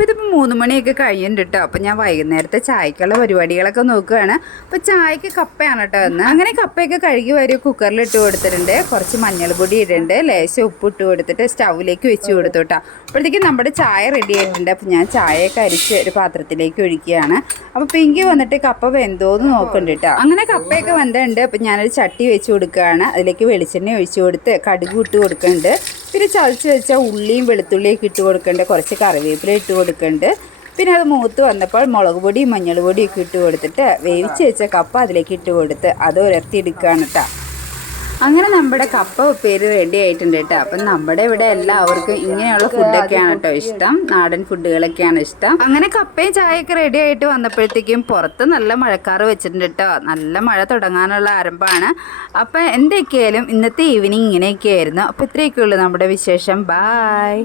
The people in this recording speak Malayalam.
അപ്പോൾ ഇതിപ്പോൾ 3 മണിയൊക്കെ കഴിഞ്ഞിട്ടുണ്ട് കേട്ടോ. അപ്പോൾ ഞാൻ വൈകുന്നേരത്തെ ചായക്കുള്ള പരിപാടികളൊക്കെ നോക്കുകയാണ്. അപ്പോൾ ചായക്ക് കപ്പയാണ് കേട്ടോ എന്ന്. അങ്ങനെ കപ്പയൊക്കെ കഴുകി വരെ കുക്കറിൽ ഇട്ട് കൊടുത്തിട്ടുണ്ട്. കുറച്ച് മഞ്ഞൾപ്പൊടി ഇടുന്നുണ്ട്, ലേശം ഉപ്പ് ഇട്ട് കൊടുത്തിട്ട് സ്റ്റൗവിലേക്ക് വെച്ച് കൊടുത്തു കേട്ടോ. അപ്പോഴത്തേക്കും നമ്മുടെ ചായ റെഡി ആയിട്ടുണ്ട്. അപ്പോൾ ഞാൻ ചായയൊക്കെ അരിച്ച് ഒരു പാത്രത്തിലേക്ക് ഒഴിക്കുകയാണ്. അപ്പോൾ പിങ്കി വന്നിട്ട് കപ്പ വെന്തോന്ന് നോക്കുന്നുണ്ട് കേട്ടോ. അങ്ങനെ കപ്പയൊക്കെ വെന്തുണ്ട്. അപ്പോൾ ഞാനൊരു ചട്ടി വെച്ച് കൊടുക്കുകയാണ്. അതിലേക്ക് വെളിച്ചെണ്ണ ഒഴിച്ച് കൊടുത്ത് കടുക് ഇട്ട് കൊടുക്കുന്നുണ്ട്. പിന്നെ ചതച്ച് വെച്ച ഉള്ളിയും വെളുത്തുള്ളിയൊക്കെ ഇട്ട് കൊടുക്കുന്നുണ്ട്. കുറച്ച് കറിവേപ്പില ഇട്ട് കൊടുക്കുന്നുണ്ട്. പിന്നെ അത് മൂത്ത് വന്നപ്പോൾ മുളക് പൊടിയും മഞ്ഞൾ പൊടിയൊക്കെ ഇട്ട് കൊടുത്തിട്ട് വേവിച്ച് വെച്ച കപ്പ അതിലേക്ക് ഇട്ട് കൊടുത്ത് അത് ഉലർത്തിയെടുക്കുകയാണ് കേട്ടോ. അങ്ങനെ നമ്മുടെ കപ്പ ഉപ്പേരി റെഡി ആയിട്ടുണ്ട് കേട്ടോ. അപ്പം നമ്മുടെ ഇവിടെ എല്ലാവർക്കും ഇങ്ങനെയുള്ള ഫുഡൊക്കെയാണ് കേട്ടോ ഇഷ്ടം, നാടൻ ഫുഡുകളൊക്കെയാണ് ഇഷ്ടം. അങ്ങനെ കപ്പയും ചായയൊക്കെ റെഡി ആയിട്ട് വന്നപ്പോഴത്തേക്കും പുറത്ത് നല്ല മഴക്കാറ് വെച്ചിട്ടുണ്ട് കേട്ടോ. നല്ല മഴ തുടങ്ങാനുള്ള ആരംഭമാണ്. അപ്പം എന്തൊക്കെയായാലും ഇന്നത്തെ ഈവനിങ് ഇങ്ങനെയൊക്കെയായിരുന്നു. അപ്പോൾ ഇത്രയൊക്കെ ഉള്ളൂ നമ്മുടെ വിശേഷം. ബായ്.